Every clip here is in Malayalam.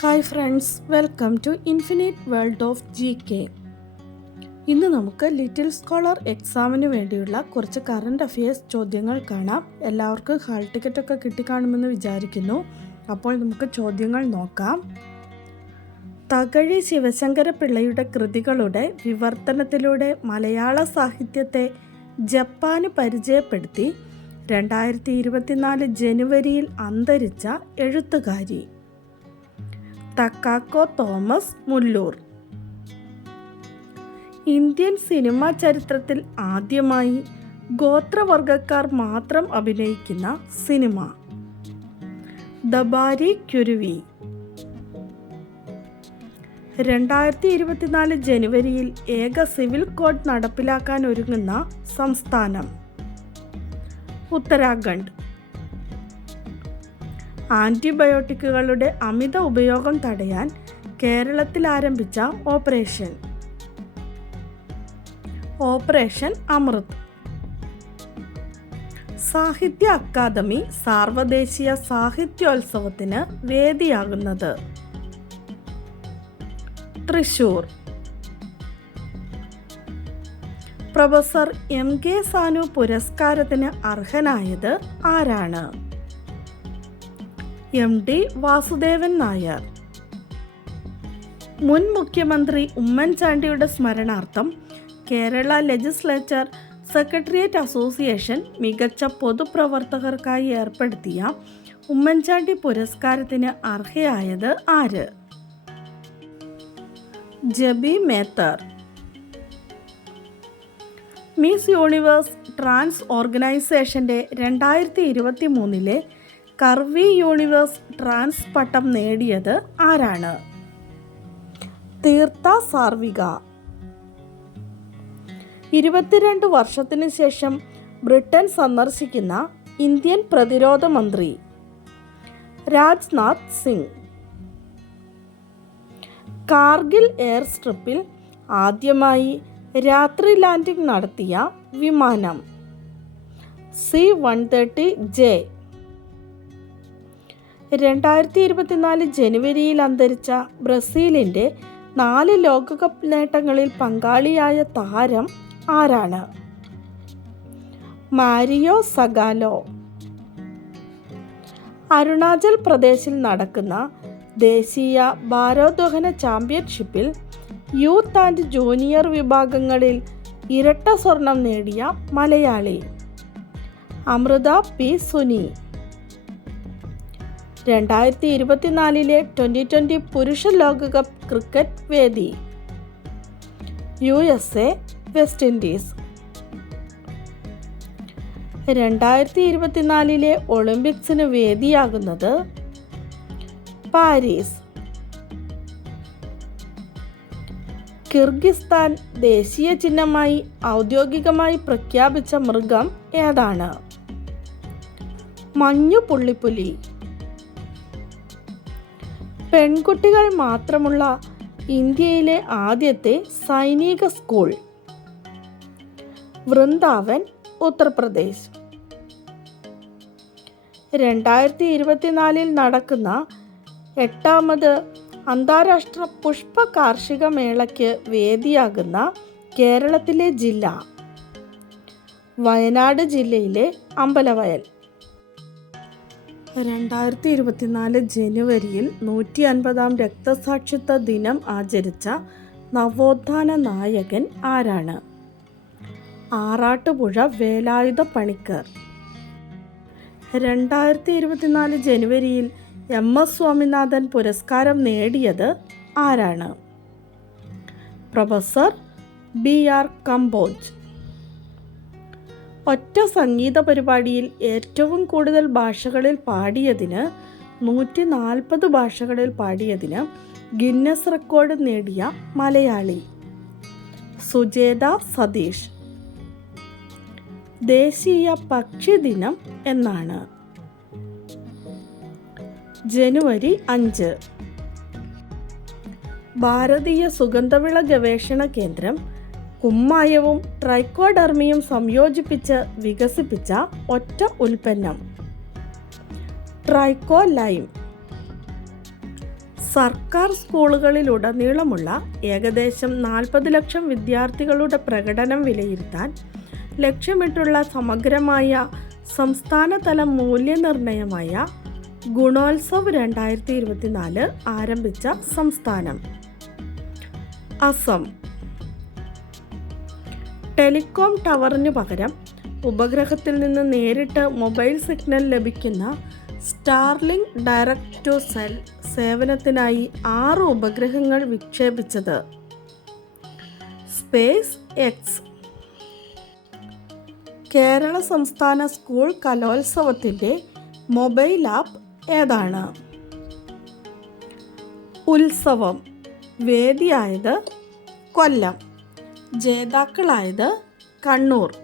Hi friends welcome to infinite world of G K ഇന്ന് നമുക്ക് ലിറ്റിൽ സ്കോളർ എക്സാമിന് വേണ്ടിയുള്ള കുറച്ച് കറണ്ട് അഫയേഴ്സ് ചോദ്യങ്ങൾ കാണാം. എല്ലാവർക്കും ഹാൾ ടിക്കറ്റൊക്കെ കിട്ടിക്കാണുമെന്ന് വിചാരിക്കുന്നു. അപ്പോൾ നമുക്ക് ചോദ്യങ്ങൾ നോക്കാം. തകഴി ശിവശങ്കര പിള്ളയുടെ കൃതികളുടെ വിവർത്തനത്തിലൂടെ മലയാള സാഹിത്യത്തെ ജപ്പാന് പരിചയപ്പെടുത്തി. രണ്ടായിരത്തി ഇരുപത്തിനാല് ജനുവരിയിൽ അന്തരിച്ച എഴുത്തുകാരി. തക്കാക്കോ തോമസ് മുല്ലൂർ. ഇന്ത്യൻ സിനിമാ ചരിത്രത്തിൽ ആദ്യമായി ഗോത്രവർഗക്കാർ മാത്രം അഭിനയിക്കുന്ന സിനിമ. ദബാരി ക്യുരുവി രണ്ടായിരത്തി ഇരുപത്തിനാല് ജനുവരിയിൽ ഏക സിവിൽ കോഡ് നടപ്പിലാക്കാൻ ഒരുങ്ങുന്ന സംസ്ഥാനം. ഉത്തരാഖണ്ഡ്. ആന്റിബയോട്ടിക്കുകളുടെ അമിത ഉപയോഗം തടയാൻ കേരളത്തിൽ ആരംഭിച്ച ഓപ്പറേഷൻ. ഓപ്പറേഷൻ അമൃത്. സാഹിത്യ അക്കാദമി സാർവദേശീയ സാഹിത്യോത്സവത്തിന് വേദിയാകുന്നത്. Thrissur. Professor M K Sanu പുരസ്കാരത്തിന് അർഹനായത് ആരാണ്? M D Vasudevan Nair. മുൻ മുഖ്യമന്ത്രി ഉമ്മൻചാണ്ടിയുടെ സ്മരണാർത്ഥം കേരള ലെജിസ്ലേച്ചർ സെക്രട്ടേറിയറ്റ് അസോസിയേഷൻ മികച്ച പൊതുപ്രവർത്തകർക്കായി ഏർപ്പെടുത്തിയ ഉമ്മൻചാണ്ടി പുരസ്കാരത്തിന് അർഹയായത് ആര്? Jebi Mather. Miss universe trans ഓർഗനൈസേഷന്റെ രണ്ടായിരത്തി ഇരുപത്തി മൂന്നിലെ കർവി യൂണിവേഴ്സ് ട്രാൻസ് പട്ടം നേടിയത് ആരാണ്? തീർത്ഥ സാർവിക. ഇരുപത്തിരണ്ട് വർഷത്തിനു ശേഷം ബ്രിട്ടൻ സന്ദർശിക്കുന്ന ഇന്ത്യൻ പ്രതിരോധ മന്ത്രി രാജ്നാഥ് സിംഗ്. കാർഗിൽ എയർ സ്ട്രിപ്പിൽ ആദ്യമായി രാത്രി ലാൻഡിംഗ് നടത്തിയ വിമാനം സി വൺ തേർട്ടി ജെ രണ്ടായിരത്തി ഇരുപത്തിനാല് ജനുവരിയിൽ അന്തരിച്ച ബ്രസീലിന്റെ നാല് ലോകകപ്പ് നേട്ടങ്ങളിൽ പങ്കാളിയായ താരം ആരാണ്? മാരിയോ സഗാലോ. അരുണാചൽ പ്രദേശിൽ നടക്കുന്ന ദേശീയ ഭാരോദ്വഹന ചാമ്പ്യൻഷിപ്പിൽ യൂത്ത് ആൻഡ് ജൂനിയർ വിഭാഗങ്ങളിൽ ഇരട്ട സ്വർണം നേടിയ മലയാളി അമൃത പി സുനി. രണ്ടായിരത്തി ഇരുപത്തിനാലിലെ ട്വന്റി ട്വന്റി പുരുഷ ലോകകപ്പ് ക്രിക്കറ്റ് വേദി. U S A West Indies. രണ്ടായിരത്തി ഇരുപത്തിനാലിലെ ഒളിമ്പിക്സിന് വേദിയാകുന്നത് പാരീസ്. കിർഗിസ്ഥാൻ ദേശീയ ചിഹ്നമായി ഔദ്യോഗികമായി പ്രഖ്യാപിച്ച മൃഗം ഏതാണ്? മഞ്ഞു പുള്ളിപ്പുലി പെൺകുട്ടികൾ മാത്രമുള്ള ഇന്ത്യയിലെ ആദ്യത്തെ സൈനിക സ്കൂൾ. വൃന്ദാവൻ ഉത്തർപ്രദേശ്. രണ്ടായിരത്തി ഇരുപത്തിനാലിൽ നടക്കുന്ന എട്ടാമത് അന്താരാഷ്ട്ര പുഷ്പ കാർഷിക മേളയ്ക്ക് വേദിയാകുന്ന കേരളത്തിലെ ജില്ല. വയനാട് ജില്ലയിലെ അമ്പലവയൽ. രണ്ടായിരത്തി ഇരുപത്തിനാല് ജനുവരിയിൽ നൂറ്റി അൻപതാം രക്തസാക്ഷിത്വ ദിനം ആചരിച്ച നവോത്ഥാന നായകൻ ആരാണ്? ആറാട്ടുപുഴ വേലായുധ പണിക്കർ രണ്ടായിരത്തി ഇരുപത്തിനാല് ജനുവരിയിൽ എം എസ് സ്വാമിനാഥൻ പുരസ്കാരം നേടിയത് ആരാണ്? Professor B R Kamboj. ഒറ്റ സംഗീത പരിപാടിയിൽ ഏറ്റവും കൂടുതൽ ഭാഷകളിൽ പാടിയതിന് നൂറ്റി നാൽപ്പത് ഭാഷകളിൽ പാടിയതിന് ഗിന്നസ് റെക്കോർഡ് നേടിയ മലയാളി. സുജേത സതീഷ്. ദേശീയ പക്ഷി ദിനം എന്നാണ്. ജനുവരി അഞ്ച്. ഭാരതീയ സുഗന്ധവിള ഗവേഷണ കേന്ദ്രം കുമ്മായവും ട്രൈക്കോഡർമിയും സംയോജിപ്പിച്ച് വികസിപ്പിച്ച ഒറ്റ ഉൽപ്പന്നം. ട്രൈക്കോ ലൈം സർക്കാർ സ്കൂളുകളിലുടനീളമുള്ള ഏകദേശം നാൽപ്പത് ലക്ഷം വിദ്യാർത്ഥികളുടെ പ്രകടനം വിലയിരുത്താൻ ലക്ഷ്യമിട്ടുള്ള സമഗ്രമായ സംസ്ഥാനതല മൂല്യനിർണയമായ ഗുണോത്സവ് രണ്ടായിരത്തി ഇരുപത്തിനാല് ആരംഭിച്ച സംസ്ഥാനം. അസം. ടെലികോം ടവറിന് പകരം ഉപഗ്രഹത്തിൽ നിന്ന് നേരിട്ട് മൊബൈൽ സിഗ്നൽ ലഭിക്കുന്ന സ്റ്റാർലിങ്ക് ഡയറക്ട് ടു സെൽ സേവനത്തിനായി ആറ് ഉപഗ്രഹങ്ങൾ വിക്ഷേപിച്ചത്. Space X. കേരള സംസ്ഥാന സ്കൂൾ കലോത്സവത്തിന്റെ മൊബൈൽ ആപ്പ് ഏതാണ്? ഉത്സവം വേദിയായത് കൊല്ലം. ജേതാക്കളായത് കണ്ണൂർ.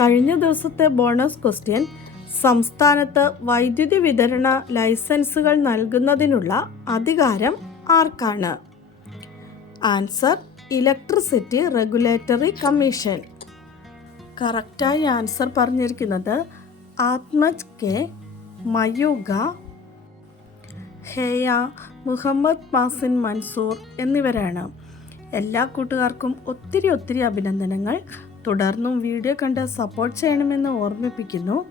കഴിഞ്ഞ ദിവസത്തെ ബോണസ് ക്വസ്റ്റ്യൻ സംസ്ഥാനത്ത് വൈദ്യുതി വിതരണ ലൈസൻസുകൾ നൽകുന്നതിനുള്ള അധികാരം ആർക്കാണ്? Answer electricity regulatory commission. കറക്റ്റായി ആൻസർ പറഞ്ഞിരിക്കുന്നത് ആത്മജ് കെ മയൂഗ ഹേയ മുഹമ്മദ് മാസിൻ മൻസൂർ എന്നിവരാണ്. എല്ലാ കൂട്ടുകാർക്കും ഒത്തിരി ഒത്തിരി അഭിനന്ദനങ്ങൾ. തുടർന്നും വീഡിയോ കണ്ട് സപ്പോർട്ട് ചെയ്യണമെന്ന് ഓർമ്മിപ്പിക്കുന്നു.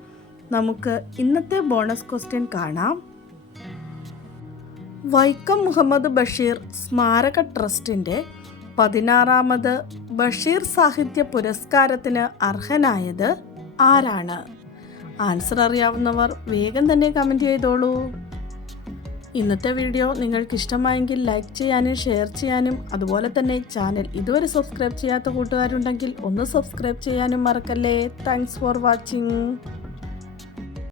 നമുക്ക് ഇന്നത്തെ ബോണസ് ക്വസ്റ്റ്യൻ കാണാം. വൈക്കം മുഹമ്മദ് ബഷീർ സ്മാരക ട്രസ്റ്റിന്റെ പതിനാറാമത് ബഷീർ സാഹിത്യ പുരസ്കാരത്തിന് അർഹനായത് ആരാണ്? ആൻസർ അറിയാവുന്നവർ വേഗം തന്നെ കമന്റ് ചെയ്തോളൂ. ഇന്നത്തെ വീഡിയോ നിങ്ങൾക്ക് ഇഷ്ടമായെങ്കിൽ ലൈക്ക് ചെയ്യാനും ഷെയർ ചെയ്യാനും അതുപോലെ തന്നെ ചാനൽ ഇതുവരെ സബ്സ്ക്രൈബ് ചെയ്യാത്ത കൂട്ടുകാരുണ്ടെങ്കിൽ ഒന്ന് സബ്സ്ക്രൈബ് ചെയ്യാനും മറക്കല്ലേ. Thanks for watching